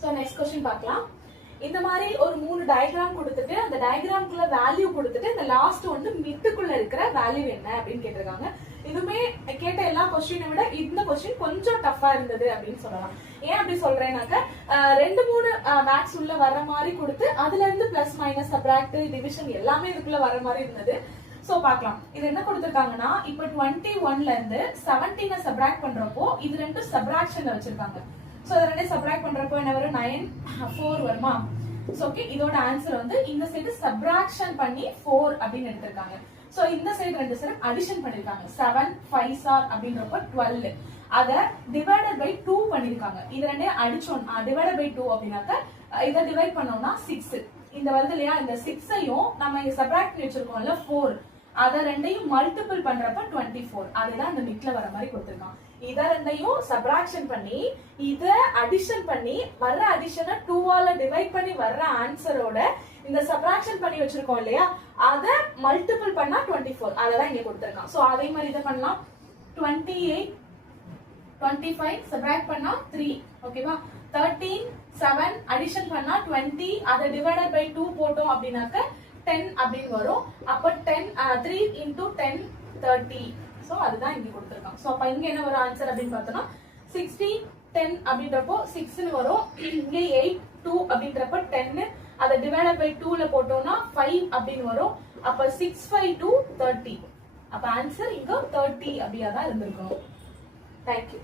So next question பார்க்கலாம். இந்த மாதிரி ஒரு மூணு டயகிராம் கொடுத்துட்டு அந்த டயகிராம்க்குள்ள வேல்யூ கொடுத்துட்டு இந்த லாஸ்ட் வந்து மிட்டுக்குள்ள இருக்கிற வேல்யூ என்ன அப்படின்னு கேட்டிருக்காங்க. இதுமே கேட்ட எல்லா क्वेश्चனை விட இந்த क्वेश्चन கொஞ்சம் டஃபா இருந்தது அப்படின்னு சொல்லலாம். ஏன் அப்படி சொல்றேன்னாக்க ரெண்டு மூணு மேக்ஸ் உள்ள வர்ற மாதிரி கொடுத்து அதுல இருந்து பிளஸ் மைனஸ் சப்ராக்ட் டிவிஷன் எல்லாமே இதுக்குள்ள வர மாதிரி இருந்தது. சோ பார்க்கலாம். இது என்ன கொடுத்திருக்காங்கன்னா இப்ப 21ல இருந்து 17 சப்ராக்ட் பண்றப்போ இது ரெண்டும் சப்ராக்ஷன்ல வச்சிருக்காங்க. சோ இது ரெண்டையும் சப்ராக்ட் பண்றப்போ என்ன வரும் 9 4 வருமா. சோ ஓகே இதோட ஆன்சர் வந்து இந்த சைடு சப்ராக்ஷன் பண்ணி 4 அப்படின்னு எடுத்திருக்காங்க. சோ இந்த சைடு ரெண்டு சைடு அடிஷன் பண்ணிருக்காங்க. 7 5 ஆர் அப்படின்றப்ப 12 அத டிவைடட் பை 2 பண்ணிருக்காங்க. இது ரெண்டையும் அடிச்சோம் டிவைடட் பை 2 அப்படினாக்க இத டிவைட் பண்ணோம்னா 6 இந்த வருது இல்லையா. இந்த 6ஐயும் நம்ம இங்க சப்ராக்ட் பண்ணி வச்சிருக்கோம்ல 4 அத ரெண்டையும் மல்டிபிள் பண்றப்ப 24 அதுதான் இந்த மிட்ல வர மாதிரி கொடுத்திருக்கான். இத ரெண்டையும் சப்ராக்ஷன் பண்ணி இத அடிஷன் பண்ணி வர்ற அடிஷனை 2 ஆல டிவைட் பண்ணி வர்ற ஆன்சரோட இந்த சப்ராக்ஷன் பண்ணி வச்சிருக்கோம் இல்லையா அத மல்டிபிள் பண்ணா 24 அததான் இங்க கொடுத்திருக்கான். சோ அதே மாதிரி இத பண்ணலாம். 28 25 சப்ராக்ட் பண்ணா 3 ஓகேவா. 13 7 அடிஷன் பண்ணா 20 அத டிவைடட் பை 2 போட்டோம் அப்படினாக்க 10 அப்படின்னு வரும். அப்ப 10 3 into 10 30 சோ அதுதான் இங்க கொடுத்திருக்காங்க. சோ அப்ப இங்க என்ன வரும் ஆன்சர் அப்படின்னு பார்த்தோம்னா 16 10 அப்படின்றப்போ 6 னு வரும். இங்க 8 2 அப்படின்றப்ப 10 அத டிவைடட் பை 2 ல போட்டோம்னா 5 அப்படின்னு வரும். அப்ப 6 5 2 30 அப்ப ஆன்சர் இங்க 30 அப்படியா தான் இருந்திருக்கும். Thank you.